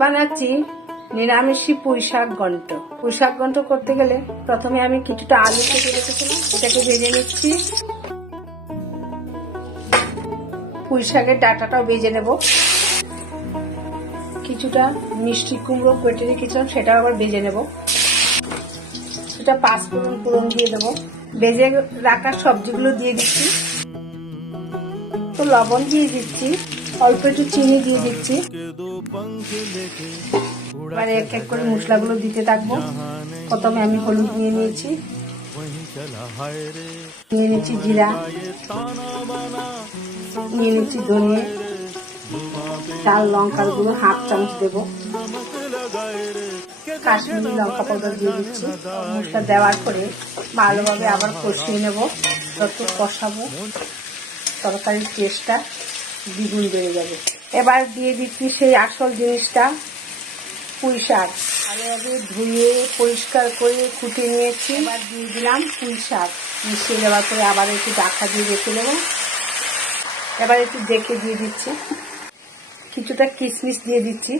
বানাচ্ছি নিরামিষি পুঁই শাক ঘন্ট। পুঁই শাক ঘন্ট করতে গেলে প্রথমে আমি কিছুটা আলু কেটে রেখেছিলাম, এটাকে ভেজে নিচ্ছি। পুঁই শাকের ডাঁটাটাও ভেজে নেব। কিছুটা মিষ্টি কুমড়ো কেটে রেখেছিলাম, সেটাও আবার ভেজে নেব। সেটা 5 ফোড়ন দিয়ে দেবো। ভেজে রাখা সবজিগুলো দিয়ে দিচ্ছি। তো লবণ দিয়ে দিচ্ছি, অল্প একটু চিনি দিয়ে দিচ্ছি। এবারে এক এক করে মশলাগুলো দিতে থাকবো। প্রথমে আমি হলুদ নিয়ে নিয়েছি, নিয়ে নিচ্ছি জিরা, নিয়ে নিচ্ছি ধনিয়া, লাল লঙ্কার গুঁড়ো 1/2 চামচ দেবো, কাশ্মীরি লঙ্কা পাউডার দিয়ে দিচ্ছি। মশলা দেওয়ার পরে ভালোভাবে আবার কষিয়ে নেব। যত কষাবো তরকারির টেস্টটা দ্বিগুণ বেড়ে যাবে। এবার দিয়ে দিচ্ছি সেই আসল জিনিসটা, পুঁই শাক। ভালোভাবে ধুয়ে পরিষ্কার করে কুটে নিয়েছি। এবার দিয়ে দিলাম পুঁই শাক। মিশিয়ে দেওয়ার পরে আবার একটু ঢাকা দিয়ে রেখে দেবো। এবার একটু দেখে দিয়ে দিচ্ছি, কিছুটা কিশমিশ দিয়ে দিচ্ছি।